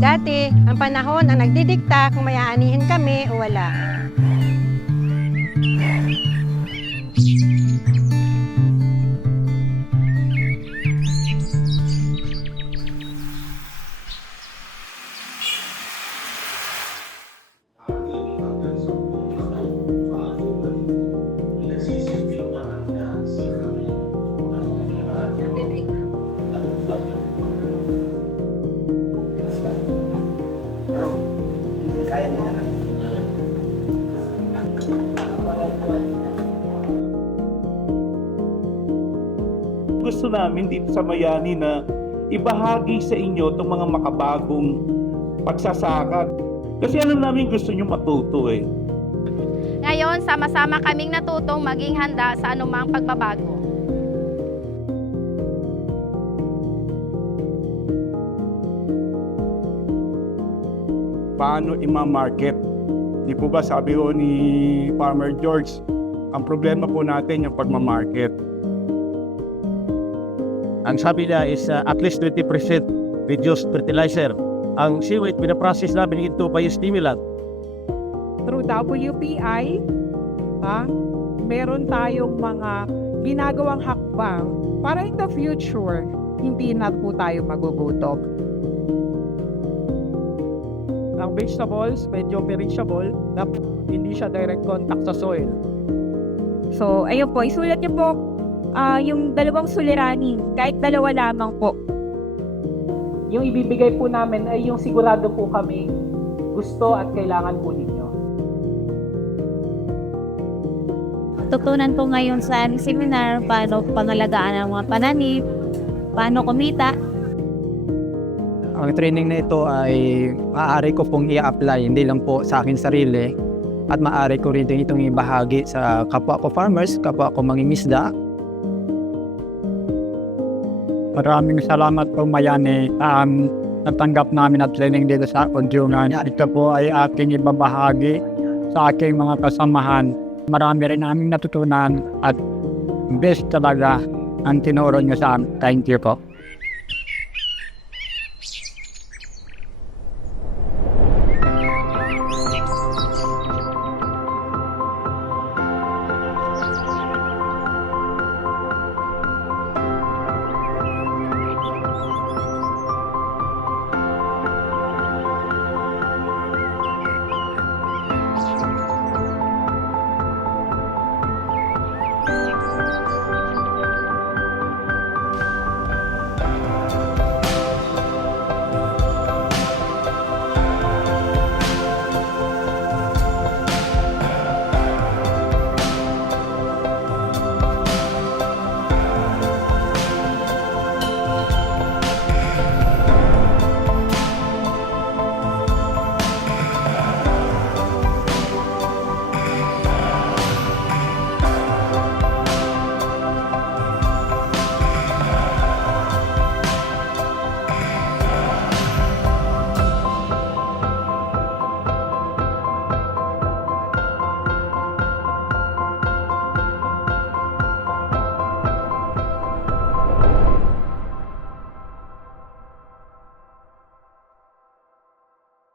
Dati, ang panahon ang nagdidikta kung may aanihin kami o wala. Gusto namin dito sa Mayani na ibahagi sa inyo itong mga makabagong pagsasaka. Kasi alam namin gusto nyo matuto eh. Ngayon, sama-sama kaming natutong maging handa sa anumang pagbabago. Paano ima-market? Di po ba sabi ko ni Farmer George, ang problema po natin yung pagma-market. Ang sabi niya is at least 20% reduced fertilizer. Ang seaweed, pinaprocess namin into biostimulant. Through WPI, meron tayong mga ginagawang hakbang para in the future, hindi na po tayo magugutom. Ang vegetables, medyo perishable, dapat hindi siya direct contact sa soil. So, ayun po, isulat niyo po yung dalawang suliranin, kahit dalawa lamang po. Yung ibibigay po namin ay yung sigurado po kami gusto at kailangan po ninyo. Tutunan po ngayon sa seminar paano pangalagaan ang mga pananim, paano kumita. Ang training na ito ay maaari ko pong i-apply, hindi lang po sa akin sarili, at maaari ko rin itong ibahagi sa kapwa ko farmers, kapwa ko mangingisda. Maraming salamat po Mayani. Natanggap namin at training dito sa Conjugan. Ito po ay aking ibabahagi sa aking mga kasamahan. Marami rin naming natutunan at best talaga ang tinuro niyo sa amin. Thank you po.